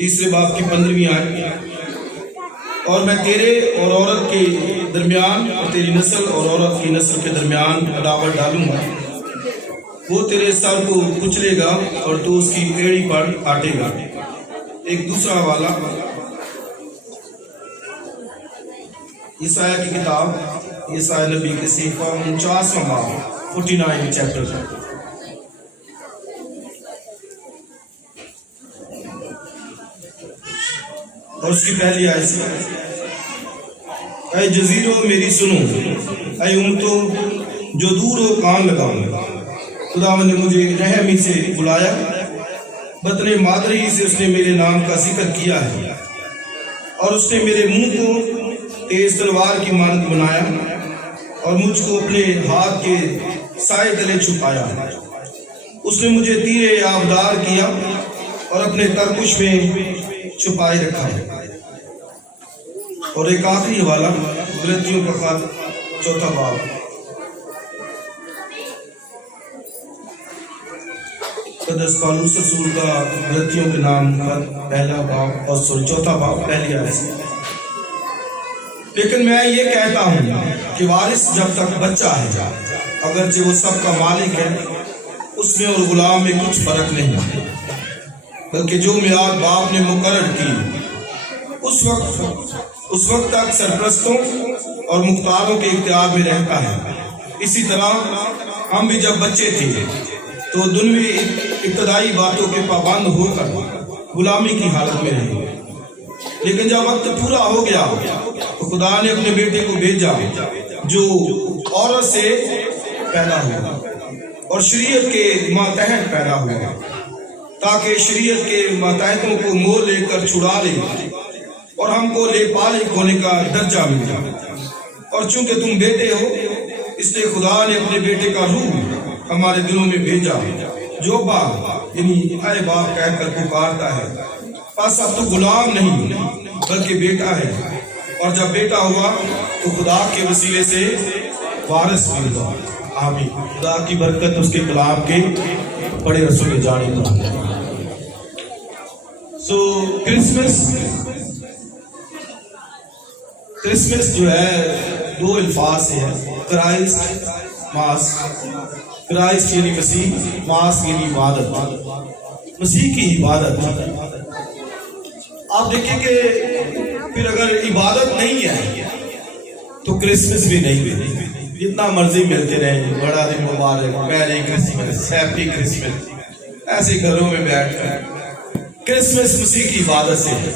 تیسرے باب کی 15ویں آیت، اور میں تیرے اور عورت کے درمیان اور تیری نسل اور عورت کی نسل کے درمیان عداوت ڈالوں گا، وہ تیرے سر کو کچلے گا اور تو اس کی ایڑی پر کاٹے گا۔ ایک دوسرا حوالہ یسایہ کی کتاب، یسایہ نبی کے صحیفہ 49واں باب 49 چیپٹر، اور اس کی پہلی آیت سے، اے جزیروں میری سنو، اے امتوں جو دور ہو کان لگاؤ، خدا نے مجھے رحمی سے بلایا، بطن مادری سے اس نے میرے نام کا ذکر کیا ہے، اور اس نے میرے منہ کو تیز تلوار کی مانند بنایا اور مجھ کو اپنے ہاتھ کے سائے تلے چھپایا۔ اس نے مجھے تیرے آبدار کیا اور اپنے ترکش میں چھپائے رکھا ہے۔ اور ایک آخری حوالہ غلطیوں کا خط 4 باب، قدس پالوس رسول کا غلطیوں کے نام کا 1 باب اور 4 باب پہلی آیت سے، لیکن میں یہ کہتا ہوں کہ وارث جب تک بچہ ہے، اگرچہ وہ سب کا مالک ہے، اس میں اور غلام میں کچھ فرق نہیں، بلکہ جو میعاد باپ نے مقرر کی اس وقت تک سرپرستوں اور مختاروں کے اختیار میں رہتا ہے۔ اسی طرح ہم بھی جب بچے تھے تو دنیوی ابتدائی باتوں کے پابند ہو کر غلامی کی حالت میں رہے، لیکن جب وقت پورا ہو گیا تو خدا نے اپنے بیٹے کو بھیجا جو عورت سے پیدا ہوا اور شریعت کے ماتحت پیدا ہوا، تاکہ شریعت کے ماتحتوں کو مول لے کر چھڑا لے اور ہم کو لے پالک ہونے کا درجہ مل جائے۔ اور چونکہ تم بیٹے ہو، اس لیے خدا نے اپنے بیٹے کا روح ہمارے دلوں میں بھیجا، جو باپ یعنی اے باپ کہہ کر پکارتا ہے۔ پس اب تو غلام نہیں بلکہ بیٹا ہے، اور جب بیٹا ہوا تو خدا کے وسیلے سے وارث بھی ہوا۔ آمین۔ خدا کی برکت اس کے کلام کے بڑے رسول کے جانے پر۔ کرسمس جو ہے 2 الفاظ سے ہے، کرائسٹ ماس، کرائسٹ یعنی مسیح، ماس یعنی عبادت، مسیح کی عبادت۔ آپ دیکھیں کہ پھر اگر عبادت نہیں ہے تو کرسمس بھی نہیں ہے، جتنا مرضی ملتے رہیں، بڑا دن مبارک، میری کرسمس، ہیپی کرسمس، ایسے گھروں میں بیٹھ کر۔ کرسمس مسیح کی عبادت سے ہے،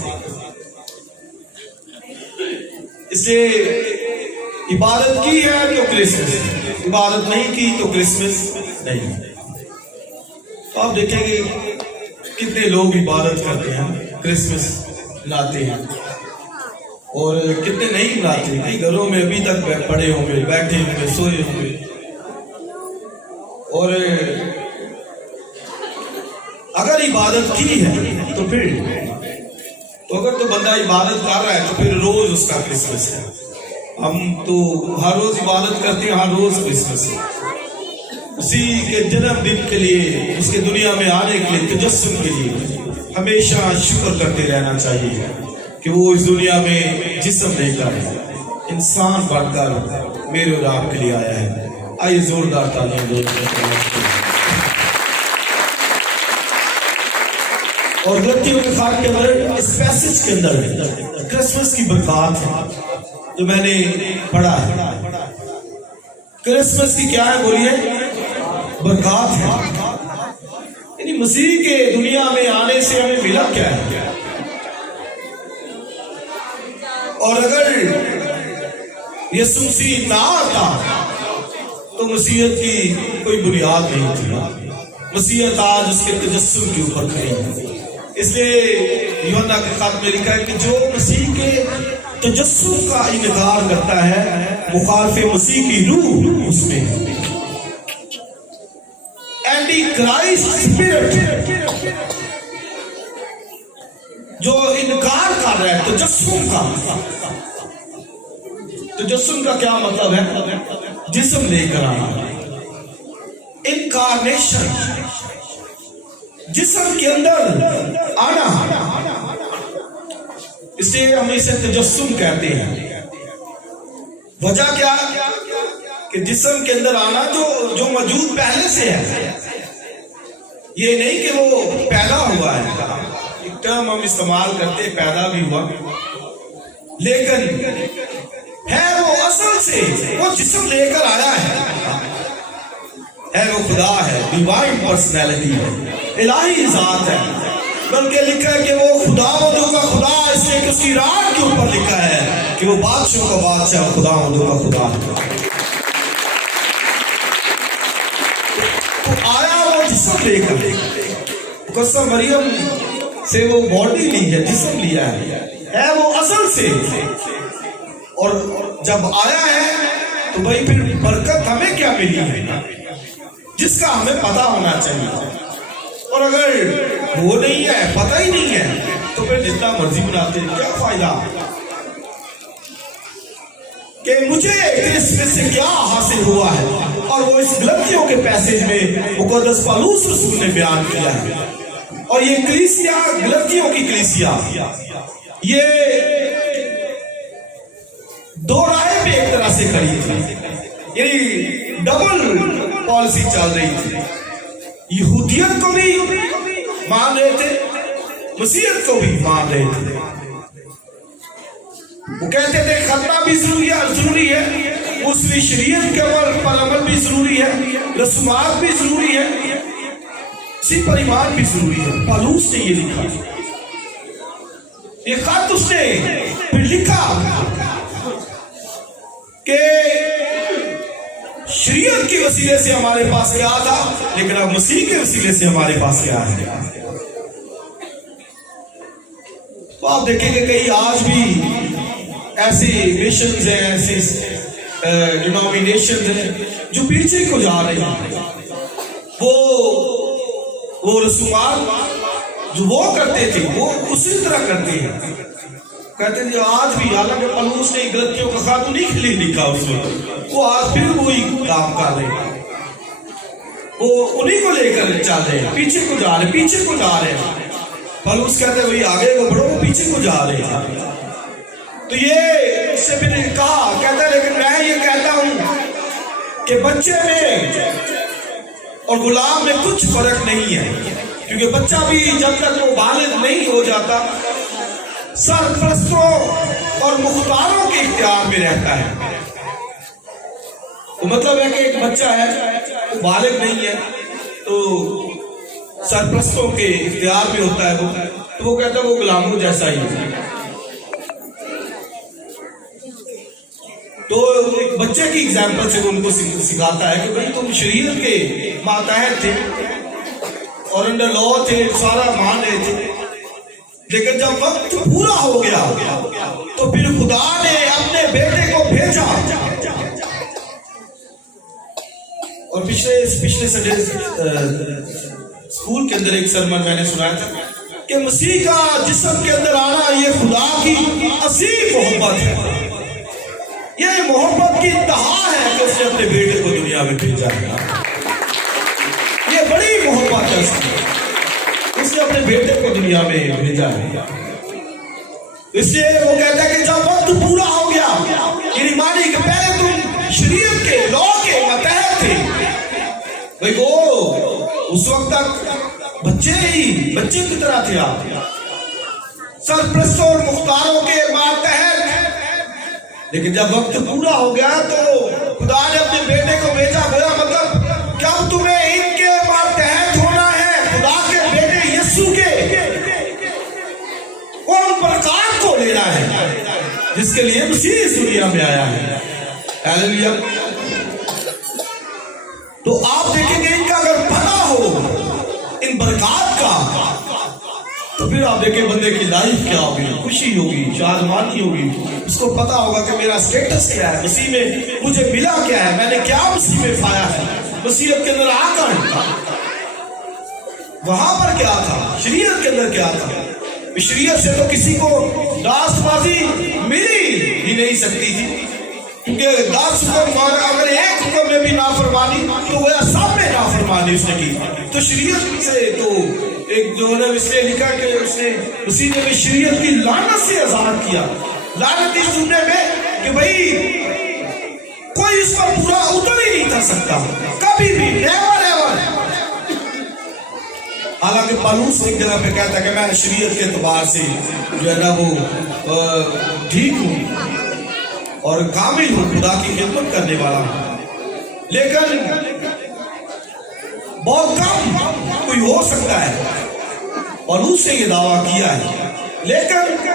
اس لیے عبادت کی ہے تو کرسمس، عبادت نہیں کی تو کرسمس نہیں۔ تو آپ دیکھیں گے کتنے لوگ عبادت کرتے ہیں، کرسمس مناتے ہیں، اور کتنے نہیں مناتے، کئی گھروں میں ابھی تک پڑے ہوں گے، بیٹھے ہوں گے، سوئے ہوں گے۔ اور اگر عبادت کی ہے تو پھر اگر تو بندہ عبادت کر رہا ہے تو پھر روز اس کا کرسمس ہے۔ ہم تو ہر روز عبادت کرتے ہیں، ہر روز کرسمس ہے۔ اسی کے جنم دن کے لیے، اس کے دنیا میں آنے کے لیے، تجسم کے لیے ہمیشہ شکر کرتے رہنا چاہیے کہ وہ اس دنیا میں جسم لے کر انسان بن کر میرے اور آپ کے لیے آیا ہے۔ آئیے زوردار تعلیم دو۔ اور غلطیوں کے خط کے اندر، اس پیسج کے اندر کرسمس کی برکات ہے جو میں نے پڑھا ہے۔ کرسمس کی کیا ہے بولیے؟ برکات ہے، یعنی مسیح کے دنیا میں آنے سے ہمیں ملا کیا ہے؟ اور اگر یسوع مسیح نہ آتا تو مسیحیت کی کوئی بنیاد نہیں تھی۔ مسیحیت آج اس کے تجسم کے اوپر کھڑی ہے۔ اس لیے یوحنا کے خط میں لکھا ہے کہ جو مسیح کے تجسم کا انکار کرتا ہے، مخالف مسیح کی روح اس میں ہے۔ اینٹی کرائسٹ اسپرٹ جو انکار کر رہا ہے تجسم کا۔ تجسم کا کیا مطلب ہے؟ جسم لے کر آنا، انکارنیشن، جسم کے اندر آنا۔ اس لیے ہم اسے تجسم کہتے ہیں۔ وجہ کیا کہ جسم کے اندر آنا جو موجود پہلے سے ہے، یہ نہیں کہ وہ پیدا ہوا ہے۔ ایک ٹرم ہم استعمال کرتے پیدا بھی ہوا، لیکن ہے وہ اصل سے، وہ جسم لے کر آیا ہے وہ خدا ہے، ڈیوائن پرسنالٹی ہے، الہی ذات ہے۔ بلکہ لکھا ہے کہ وہ خدا مدعو کا خدا، اس لیے کہ اس کی راہ کے اوپر لکھا ہے کہ وہ بادشاہوں کا بادشاہ، خدا مدعو کا خدا ہے۔ تو آیا وہ جسم لے کر، قصہ مریم سے وہ باڈی لی ہے، جسم لیا ہے وہ اصل سے، اور جب آیا ہے تو بھائی پھر برکت ہمیں کیا ملی ہے جس کا ہمیں پتہ ہونا چاہیے۔ اور اگر وہ نہیں ہے، پتہ ہی نہیں ہے، تو پھر جتنا مرضی بناتے ہیں کیا فائدہ؟ کہ مجھے کرسمس سے کیا حاصل ہوا ہے، اور وہ اس غلطیوں کے پیسیج میں مقدس پالوس رسول نے بیان کیا ہے۔ اور یہ کلیسیا، غلطیوں کی کلیسیا، یہ دو رائے پہ ایک طرح سے کھڑی تھی، یعنی ڈبل پالیسی چل رہی تھی۔ یہودیت کو بھی مان رہے تھے، مسیحیت کو بھی مان رہے تھے۔ وہ کہتے تھے ختنہ بھی ضروری ہے، اس میں شریعت کے پر عمل بھی ضروری ہے، رسومات بھی ضروری ہے، اسی پر ایمان بھی ضروری ہے۔ پالوس نے یہ لکھا، یہ خط اس نے پھر لکھا کہ شریعت کے وسیلے سے ہمارے پاس کیا تھا، لیکن اب مسیح کے وسیلے سے ہمارے پاس کیا ہے۔ تو آپ دیکھیں کہ کئی آج بھی ایسی نیشنز ہیں، ایسی ڈینومینیشنز ہیں جو پیچھے کو جا رہی ہیں۔ وہ رسومات جو وہ کرتے تھے وہ اسی طرح کرتے ہیں، کہتے ہیں آج بھی، حالانکہ پالوس نے غلطیوں کا خاتمہ نہیں لکھا اس وقت، وہ آج پھر وہی کام کر رہے ہیں، وہ انہی کو لے کر چل رہے ہیں، پیچھے کو جا رہے ہیں۔ پالوس کہتے ہیں وہی آگے کو بڑھو، وہ پیچھے کو جا رہے ہیں۔ تو یہ اس سے پھر کہا، کہتا ہے لیکن میں یہ کہتا ہوں کہ بچے میں اور غلام میں کچھ فرق نہیں ہے، کیونکہ بچہ بھی جب تک وہ بالغ نہیں ہو جاتا سرپرستوں اور مختاروں کے اختیار میں رہتا ہے۔ تو مطلب ہے کہ ایک بچہ ہے، وہ بالغ نہیں ہے، تو سرپرستوں کے اختیار میں ہوتا ہے، تو وہ کہتا ہے وہ غلاموں جیسا ہی ہے۔ تو ایک بچے کی ایگزامپل سے وہ ان کو سکھاتا ہے کہ بھئی تم شریعت کے ماتحت تھے اور انڈر لا تھے، سارا مان رہے تھے، لیکن جب وقت پورا ہو گیا تو پھر خدا نے اپنے بیٹے کو بھیجا۔ اور پچھلے سنڈے اسکول کے اندر ایک سرمن میں نے سنایا تھا کہ مسیح کا جسم کے اندر آنا یہ خدا کی عظیم محبت ہے، یہ محبت کی انتہا ہے کہ اس نے اپنے بیٹے کو دنیا میں بھیجا ہے۔ یہ بڑی محبت ہے اس نے اپنے بیٹے کو دنیا میں بھیجا ہے۔ اس لیے وہ کہتا ہے کہ جب وقت پورا ہو گیا، یعنی مانی کہ پہلے تم شریعت کے لا کے ماتحت تھے، بھئی وہ اس وقت تک بچے کی طرح تھے، آپ سرپرستوں اور مختاروں کے ماتحت، لیکن جب وقت پورا ہو گیا تو خدا نے اپنے بیٹے کو بھیجا۔ گویا مطلب کہ اب تمہیں ان کے ماتحت ہونا ہے، خدا کے بیٹے یسوع کے ان برکات کو لینا ہے جس کے لیے مسیح اس دنیا میں آیا ہے۔ ہیلیلویا۔ تو آپ دیکھیں گے ان کا اگر پتہ ہو ان برکات کا، تو پھر آپ دیکھیں بندے کی لائف کیا ہوگی، خوشی ہوگی، شادمانی ہوگی، اس کو پتا ہوگا کہ میرا سٹیٹس کیا ہے، مسیح میں مجھے ملا کیا ہے، میں نے کیا مسیح میں پایا ہے۔ مسیحیت کے اندر آ کر وہاں پر کیا تھا، شریعت کے اندر کیا تھا، شریعت سے تو کسی کو راست بازی ملی ہی نہیں سکتی تھی، کیونکہ 10 حکم اگر ایک حکم میں بھی نافرمانی تو وہ سب میں نافرمانی اس نے کی. تو شریعت سے تو ایک جو ہے اس نے لکھا کہ اسی نے بھی شریعت کی لعنت سے آزاد کیا. لعنت اس جملے میں کہ بھائی کوئی اس پر پورا اتر ہی نہیں کر سکتا کبھی بھی, نیور ایور. حالانکہ پالوس ایک جگہ پہ کہتا ہے کہ میں شریعت کے اعتبار سے جو ہے نا وہ ٹھیک ہوں اور کامل ہوں, خدا کی خدمت کرنے والا ہوں, لیکن بہت کم کوئی ہو سکتا ہے. پالوس نے یہ دعویٰ کیا ہے, لیکن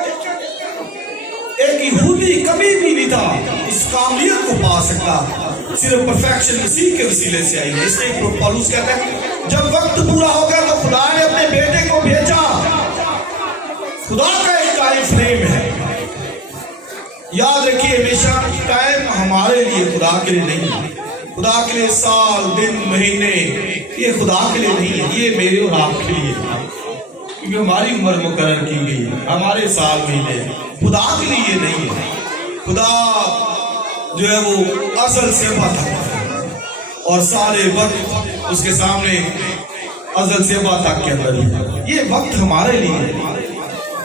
ایک یہودی کبھی بھی نہیں تھا اس کاملیت کو پا سکتا, صرف پرفیکشن مسیح کے وسیلے سے آئی ہے. اس لیے پالوس کہتا ہے جب وقت پورا ہو گیا تو خدا نے اپنے بیٹے کو بھیجا. خدا کا ایک ٹائم فریم ہے, یاد رکھیے ہمیشہ ٹائم ہمارے لیے, خدا کے لیے نہیں. خدا کے لیے سال دن مہینے یہ خدا کے لیے نہیں ہے, یہ میرے اور آپ کے لیے ہے, کیونکہ ہماری عمر مقرر کی گئی ہے, ہمارے سال مہینے. خدا کے لیے یہ نہیں ہے. خدا جو ہے وہ ازل سے تک اور سارے وقت اس کے سامنے ازل سے تک کے اندر ہے. یہ وقت ہمارے لیے ہے.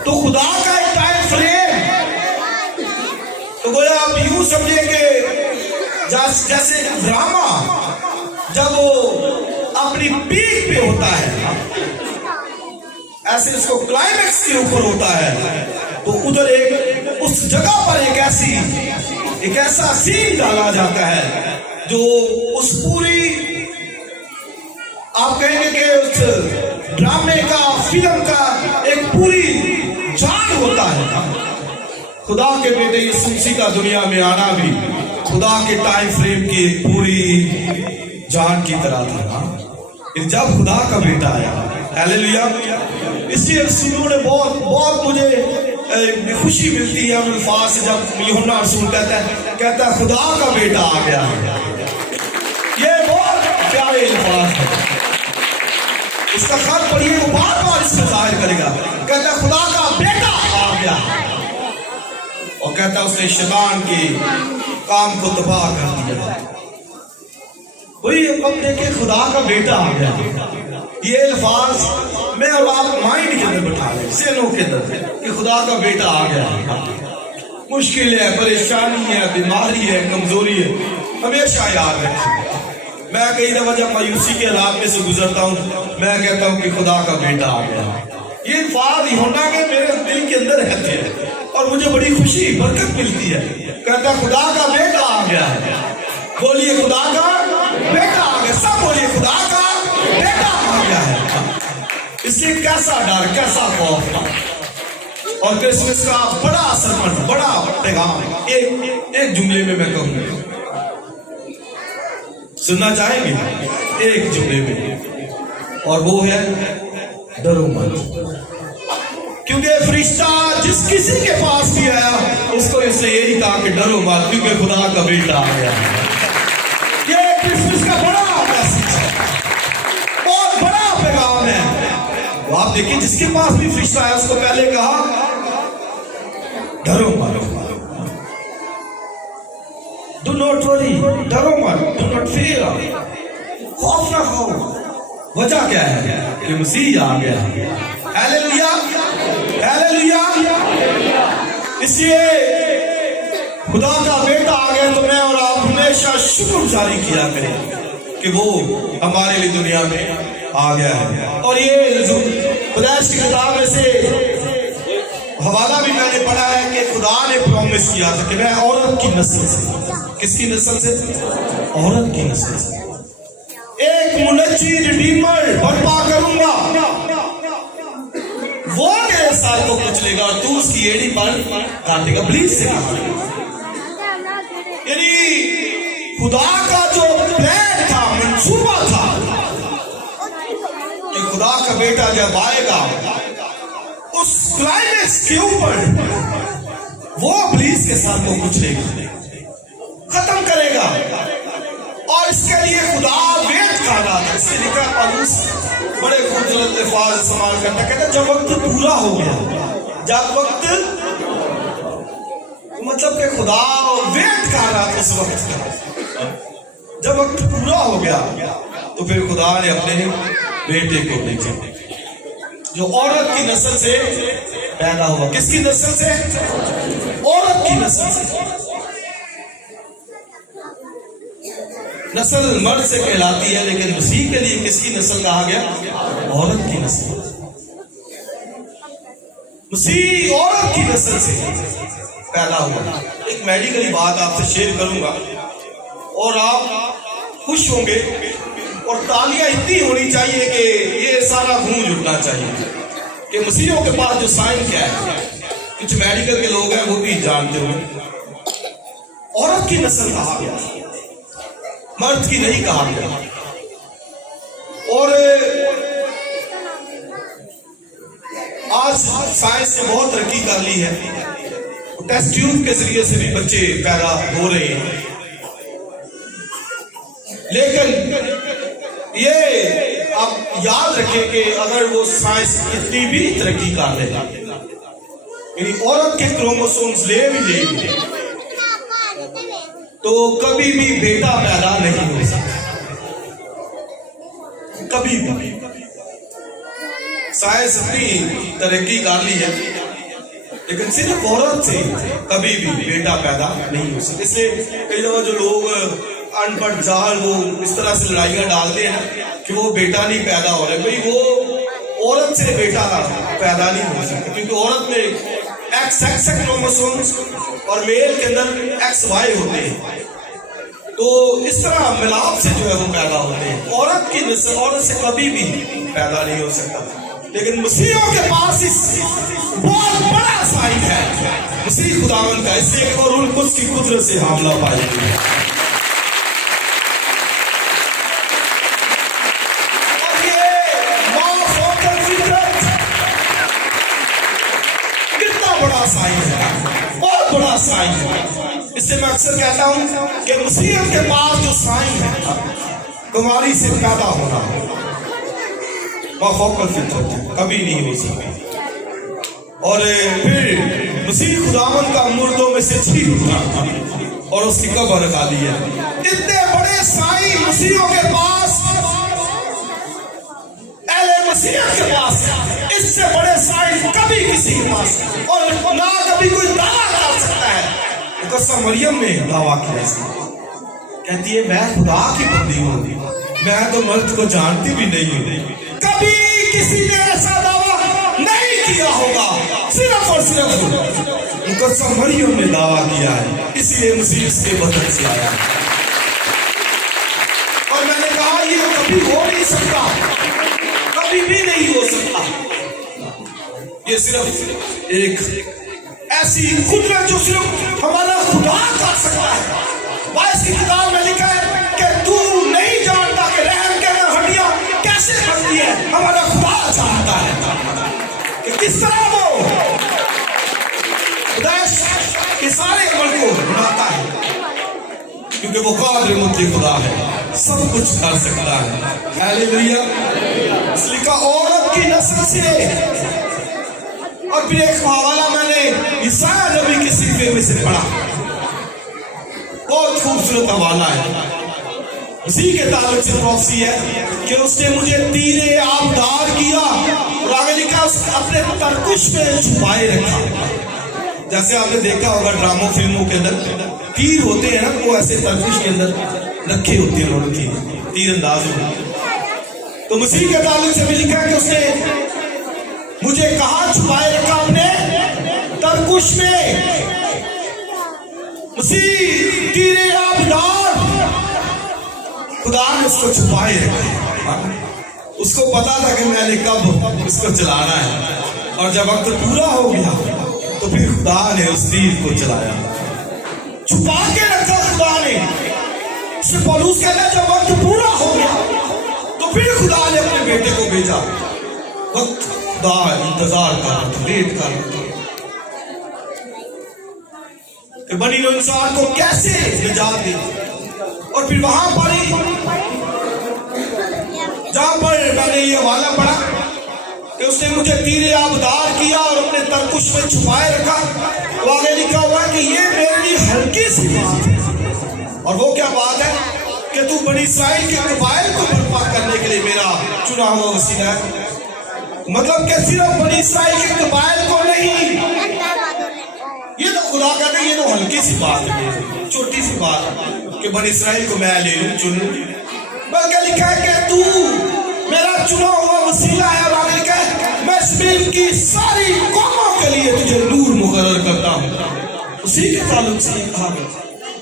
تو خدا کا ایک ٹائم فریم, تو گویا آپ یوں سمجھے کہ جیسے ڈرامہ جب وہ اپنی پیک پہ ہوتا ہے, ایسے اس کو کلائمیکس کے اوپر ہوتا ہے, تو ادھر ایک اس جگہ پر ایک ایسا سین ڈالا جاتا ہے جو اس پوری آپ کہیں گے کہ اس ڈرامے کا, فلم کا ایک پوری جان ہوتا ہے. خدا کے بیٹے یسوع مسیح کا دنیا میں آنا بھی خدا کے ٹائم فریم کی ایک پوری جان کی طرح تھا. جب خدا کا بیٹا آیا, ہیلیلویا. اس لیے رسولوں نے بہت مجھے خوشی ملتی ہے ان الفاظ سے جب یوحنا رسول کہتا ہے خدا کا بیٹا آ گیا ہے. یہ بہت پیارے الفاظ ہیں. اس کا خط پڑھیے, وہ بار بار اس میں ظاہر کرے گا. کہتا ہے خدا کا بیٹا آ گیا, اور کہتا ہے اس نے شیطان کے کام کو تباہ کر دیا. وہی اب دیکھیں خدا کا بیٹا آ گیا. یہ الفاظ میں اور آپ مائنڈ کے اندر بٹھا لیں, سینوں کے اندر, کہ خدا کا بیٹا آ گیا. مشکل ہے, پریشانی ہے, بیماری ہے, کمزوری ہے, ہمیشہ یاد رکھیں. میں کئی دفعہ جب مایوسی کے حالات میں سے گزرتا ہوں میں کہتا ہوں کہ خدا کا بیٹا آ گیا. یہ الفاظ یوحنا کے میرے دل کے اندر رہتے ہیں اور مجھے بڑی خوشی برکت ملتی ہے. کہتا ہے خدا کا بیٹا آ گیا ہے. بولیے خدا کا بیٹا آ گیا, سب بولیے خدا کا بیٹا آ گیا ہے. اس لیے کیسا ڈر, کیسا خوف تھا. اور کرسمس کا بڑا اثر, بڑا پیغام ایک جملے میں کہوں گا, سننا چاہیں گے ایک جملے میں, اور وہ ہے ڈرو مت. کیونکہ فرشتہ جس کسی کے پاس بھی آیا اس کو اس نے یہی کہا کہ ڈرو مت, کیونکہ خدا کا بیٹا آ گیا. یہ کرسمس کا بڑا میسج ہے, بہت بڑا پیغام ہے. آپ دیکھیں جس کے پاس بھی فرشتہ آیا اس کو پہلے کہا ڈرو مت, do not worry, ڈرو مت, do not fear, خوف نہ کھاؤ. وجہ کیا ہے کہ مسیح آ گیا. Hallelujah, hallelujah. اس لیے خدا کا بیٹا آ گیا تو میں اور آپ ہمیشہ شکر جاری کیا کریں کہ وہ ہمارے لیے دنیا میں آ گیا ہے. اور یہ خدائش کی کتاب میں سے حوالہ بھی میں نے پڑھا ہے کہ خدا نے پرومس کیا تھا کہ میں عورت کی نسل سے, کس کی نسل سے؟ عورت کی نسل سے ایک منجی ریڈیمر برپا کروں گا. وہ میرے ساتھ کو کچلے گا اور تو اس کی ایڑی پر کاٹے گا. پلیز سے یعنی خدا کا جو پلان تھا, منصوبہ تھا کہ خدا کا بیٹا جب آئے گا اس کلائمیکس کے اوپر وہ ابلیس کے ساتھ کو کچلے گا, ختم کرے گا. اور اس کے لیے خدا ویٹ کر رہا تھا. اس سے لکھا پالوس بڑے خوبصورت الفاظ استعمال کرتا, کہتا جب وقت پورا ہو گیا, جب وقت مطلب کہ خدا ویٹ کر رہا تھا اس وقت کا. جب وقت پورا ہو گیا تو پھر خدا نے اپنے بیٹے کو بھیجا جو عورت کی نسل سے پیدا ہوا. کس کی نسل سے؟ عورت کی نسل سے. نسل مرد سے کہلاتی ہے لیکن مسیح کے لیے کس کی نسل کہا گیا؟ عورت کی نسل. مسیح عورت کی نسل سے پیدا ہوا. ایک میڈیکلی بات آپ سے شیئر کروں گا اور آپ خوش ہوں گے اور تالیاں اتنی ہونی چاہیے کہ یہ سارا گونج اٹھنا چاہیے کہ مسیحوں کے پاس جو سائن کیا ہے. کچھ میڈیکل کے لوگ ہیں وہ بھی جانتے ہوئے عورت کی نسل کہا گیا, مرد کی نہیں کہا گیا. اور آج سائنس نے بہت ترقی کر لی ہے, ٹیسٹ ٹیوب کے ذریعے سے بھی بچے پیدا ہو رہے ہیں. لیکن یہ آپ یاد رکھیں کہ اگر وہ سائنس اتنی بھی ترقی کر لے یعنی عورت کے کروموسومز لے بھی تو کبھی بھی بیٹا پیدا نہیں ہو سکتا. کبھی بھی سائنس اتنی ترقی کر لی ہے لیکن صرف عورت سے کبھی بھی بیٹا پیدا نہیں ہو سکتا. اس لیے کئی دفعہ جو لوگ ان پڑھ جاہل وہ اس طرح سے لڑائیاں ڈالتے ہیں کہ وہ بیٹا نہیں پیدا ہو رہا. بھئی وہ عورت سے بیٹا پیدا نہیں ہو سکتا کیونکہ عورت میں ایکس کروموسومز اور میل کے اندر ایکس وائی ہوتے ہیں. تو اس طرح ملاپ سے جو ہے وہ پیدا ہوتے ہیں. عورت کی نسل عورت سے کبھی بھی پیدا نہیں ہو سکتا. لیکن مسیحوں کے پاس اس بہت بڑا سائن ہے مسیح خداوند کا. اس سے ایک اور روح القدس کی قدرت سے حاملہ پائی گئی ہے. بہت بڑا سائن ہے. اس سے میں اکثر کہتا ہوں کہ مسیحیت کے پاس جو سائن ہے تمہاری سے پیدا ہونا فوق الفطرت کبھی نہیں ہو سکتا. اور پھر مسیح خداوند کا مردوں میں سے جی اٹھا اور اس کی قبر نکالی ہے. اتنے بڑے سائن مسیحوں کے پاس, اہل مسیحیت کے پاس, اس سے بڑے سائن کبھی کسی کے پاس اور نہ کبھی کوئی دعویٰ کر سکتا ہے. مقدسہ مریم نے دعویٰ کیا ہے, کہتی ہے میں خدا کی بندی ہوں, میں تو مرد کو جانتی بھی نہیں ہوں. کبھی کسی نے ایسا دعویٰ نہیں کیا ہوگا, صرف اور صرف مقدسہ مریم نے دعویٰ کیا ہے. اس لیے مسیح اس کے بدن سے آیا ہے. اور میں نے کہا یہ کبھی ہو نہیں سکتا, کبھی بھی نہیں ہو سکتا. یہ صرف ایک ایسی قدرت جو صرف ہمارا خدا کر سکتا ہے. اس کی کتاب میں لکھا ہے کہ تو نہیں جانتا کہ رحم کے اندر ہڈیاں کیسے بنتی ہے, ہمارا خدا جانتا ہے کہ کس طرح وہ خدا کے سارے عمل کو بناتا ہے کیونکہ وہ قادر مطلق خدا ہے, سب کچھ کر سکتا ہے. ہیلیلویا. اس لیے کہا عورت کی نسل سے. اور پھر ایک حوالہ میں نے عیسیٰ نبی کے صحیفے میں سے پڑھا, بہت خوبصورت حوالہ ہے. اسی کے تعلق سے پروفیسی ہے کہ اس نے مجھے تیر آبدار کیا اور آگے لکھا اس اپنے ترکش میں چھپائے رکھا. جیسے آپ نے دیکھا ہوگا ڈراموں فلموں کے اندر تیر ہوتے ہیں نا, وہ ایسے ترکش کے اندر رکھے ہوتے ہیں انہوں نے تیر انداز ہوتے. تو مسیح کے تعلق سے بھی لکھا ہے کہ اس نے مجھے کہاں چھپائے رکھا, اپنے ترکش میں. مسیح تیر آبدار, خدا نے اس کو چھپائے رکھا. اس کو پتا تھا کہ میں نے کب اس کو چلانا ہے, اور جب وقت پورا ہو گیا تو پھر خدا نے اس تیر کو چلایا, چھپا کے رکھا خدا نے. اس میں پولوس کہتا ہے جب وقت پورا ہو گیا تو پھر خدا نے اپنے بیٹے کو بھیجا. وقت خدا انتظار کر رہا تھا, ویٹ کر رہا تھا کہ بنی نوع انسان کو کیسے نجات دے. اور پھر وہاں پر جہاں پر میں نے یہ حوالہ پڑھا کہ اس نے مجھے تیر آبدار کیا اور اپنے ترکش میں چھپائے رکھا, تو آگے لکھا ہوا ہے کہ یہ میرے لیے ہلکی سی بات ہے. اور وہ کیا بات ہے کہ تو بنی اسرائیل کے قبائل کو برپا کرنے کے لیے میرا چنا ہوا وسیلہ ہے. مطلب کہ صرف بنی اسرائیل کے قبائل کو نہیں, یہ تو خدا کہتے ہیں یہ تو ہلکی سی بات ہے, چھوٹی سی بات ہے کہ بنی اسرائیل کو میں لے لوں چن لوں, بلکہ لکھا ہے کہ تو میرا چنا ہوا وسیلہ ہے. اور آگے لکھا ہے میں زمین کی ساری قوموں کے لیے تجھے نور مقرر کرتا ہوں. اسی کے تعلق سے یہ کہا گیا.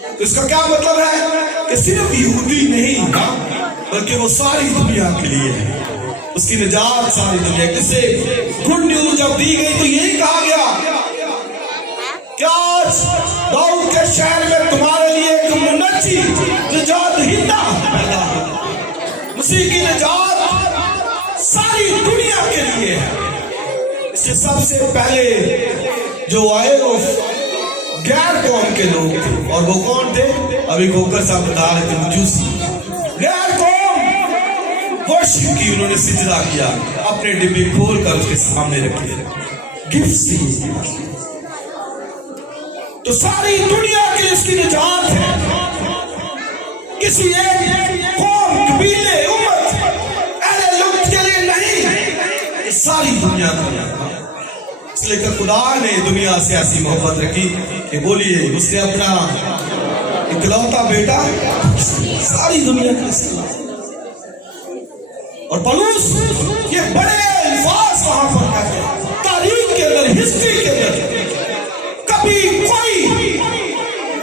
تو اس کا کیا مطلب ہے کہ صرف یہودی نہیں بلکہ وہ ساری دنیا کے لیے ہے, اس کی نجات ساری دنیا. جس سے گڈ نیوز جب دی گئی تو یہی کہا گیا کہ آج داؤد کے شہر میں تمہارے لیے ایک منجی نجات دہندہ پیدا ہو. مسیح کی نجات ساری دنیا کے لیے ہے. اس سے سب سے پہلے جو آئے وہ غیر قوم کے لوگ تھے, اور وہ کون تھے؟ ابھی کوکر صاحب بتا رہے تھے, مجوسی. غیر قوم ورشپ کی, انہوں نے سجدہ کیا, اپنے ڈبے کھول کر اس کے سامنے رکھے, گفٹس دی. تو ساری دنیا کے لیے اس کی نجات ہے, کسی ایک قوم, قبیلے, امت, اہل لوگ کے لیے نہیں, یہ ساری دنیا کا. اس لیے کہ خدا نے دنیا سے ایسی محبت رکھی کہ بولیے اس نے اپنا اکلوتا بیٹا ساری دنیا کے لیے. اور پولس یہ بڑے الفاظ وہاں پر کہتے ہیں, تاریخ کے اندر, ہسٹری کے اندر کبھی کوئی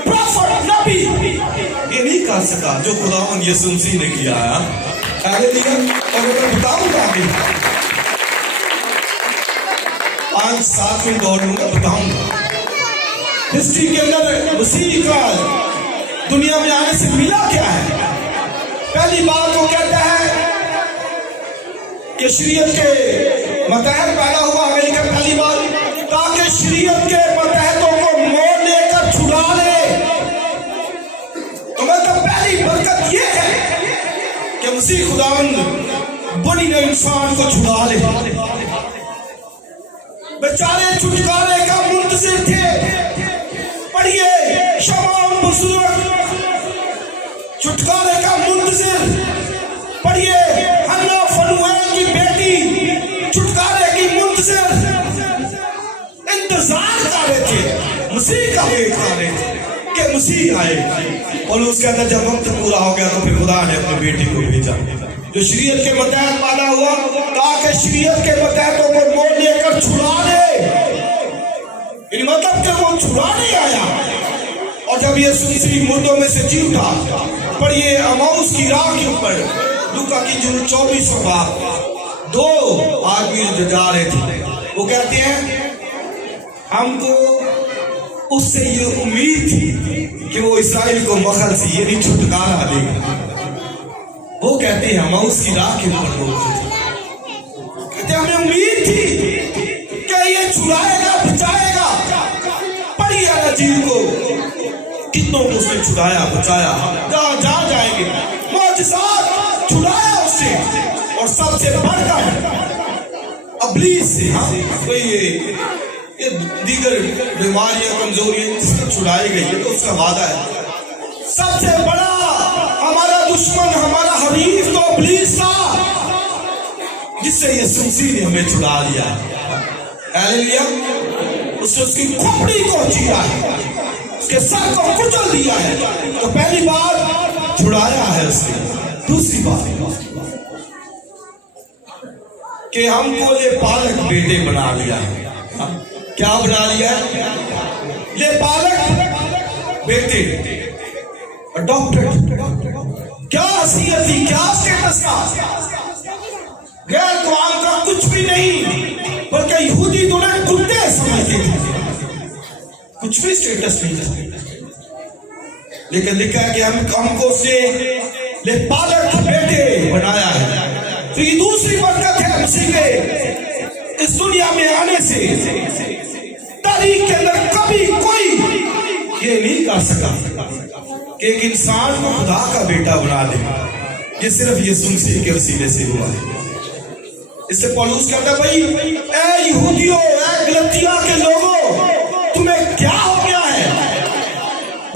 پروفٹ, نبی یہ نہیں کر سکا جو خداوند یسوع مسیح نے کیا ہے. اور میں بتاؤں گا آگے 5-7 منٹ اور لوں گا, بتاؤں گا ہسٹری کے اندر مسیح کا دنیا میں آنے سے ملا کیا ہے. پہلی بات وہ کہتا ہے کہ شریعت کے متحد پیدا ہوا. آگے لکھا پہلی بات تاکہ شریعت کے متحدوں کو موڑ لے کر چھڑا لے. تو مطلب پہلی برکت یہ ہے کہ مسیح خداوند بنی نئے انسان کو چھڑا لے. بیچارے چھٹکارے کا منتظر تھے. پڑھیے شمعون بزرگ چھٹکارے کا منتظر, پڑھیے حنا فنوئیل کی بیٹی چھٹکارے کی منتظر, انتظار کر رہے تھے, مسیح کا ویٹ کر رہے تھے کہ مسیح آئے. اور اس کے اندر جب وقت پورا ہو گیا تو پھر خدا نے اپنے بیٹی کو بھیجا جو شریعت کے متحد پیدا ہوا تاکہ شریعت کے متحدوں کو موڑ لے کر چھڑا لے. یعنی مطلب کہ وہ چھڑانے آیا. اور جب یسوع مسیح مردوں میں سے جی اٹھا, پڑھیے اماؤس کی راہ کے اوپر لوکا کی 24 باب, 2 آدمی جو جا رہے تھے وہ کہتے ہیں ہم کو اس سے یہ امید تھی کہ وہ اسرائیل کو مخل سے یہ نہیں چھٹکارا دے گا. وہ کہتے ہیں اماؤس کی راہ کے اوپر لوگ کہتے ہیں ہمیں امید تھی کہ یہ چھڑائے گا, بچائے گا. پڑھیے انجیل کو, کتنوں کو اس نے چھڑایا, بچایا, جہاں جائیں گے معجزات چھڑایا اس سے. اور سب سے بڑھ کر ابلیس سے, کوئی دیگر بیماریاں, کمزوریاں جس کو چھڑائی گئی ہے تو اس کا وعدہ ہے. سب سے بڑا ہمارا دشمن, ہمارا حریف تو ابلیس تھا, جس سے یسوع مسیح نے ہمیں چھڑا لیا ہے. ہاللویا. اس نے اس کی کھوپڑی کو چیرا ہے, اس کے سر کو کچل دیا ہے. تو پہلی بات چھڑایا ہے اس نے. دوسری بات کہ ہم کو لے پالک بیٹے بنا لیا ہے. کیا بنا لیا ہے؟ لے پالک بیٹے, اڈاپٹڈ. کیا حیثیت تھی, کیا اسٹیٹس تھا؟ غیر قوم کا کچھ بھی نہیں, بلکہ یہودی تو انہیں کتے سمجھتے تھے, کچھ بھی اسٹیٹس نہیں تھا. لیکن لکھا ہے کہ ہم کو اس نے لے پالک بیٹے بنایا ہے. تو یہ دوسری برکت ہے مسیح کے اس دنیا میں آنے سے. تاریخ کے اندر کبھی کوئی یہ نہیں کر سکا کہ ایک انسان کو خدا کا بیٹا بنا دے. یہ صرف یسوع مسیح کے وسیلے سے ہوا ہے. اس سے پولس کہتا ہے بھائی اے یہودیوں, اے گلتیا کے لوگوں, تمہیں کیا